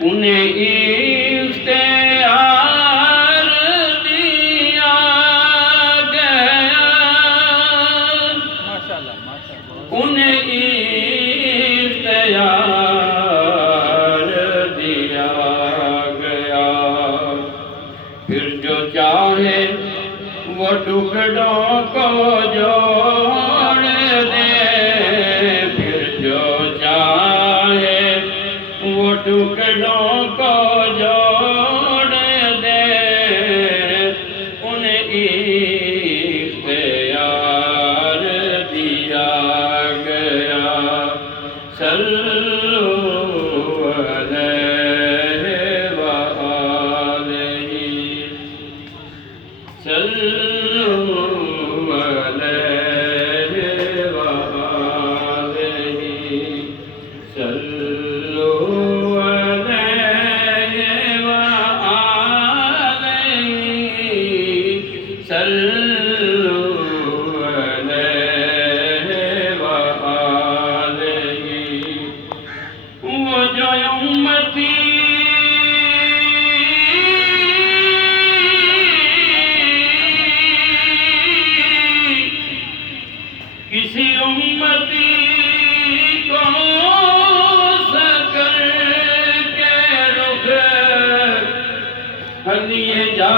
انہیں اختیار دیا گیا، انہیں اختیار دیا گیا، پھر جو چاہے وہ ٹکڑوں کو جوڑ دے، پھر جو چاہے وہ ٹکڑوں کو جوڑ دے، انہیں اختیار دیا گیا۔ صلو علیہ وآلہ، صلو علیہ وآلہ، صلو علیہ وآلہ، صلو علیہ وآلہ۔ وہ جو امتی کسی امتی کو سکر کے رخ ہدیے جا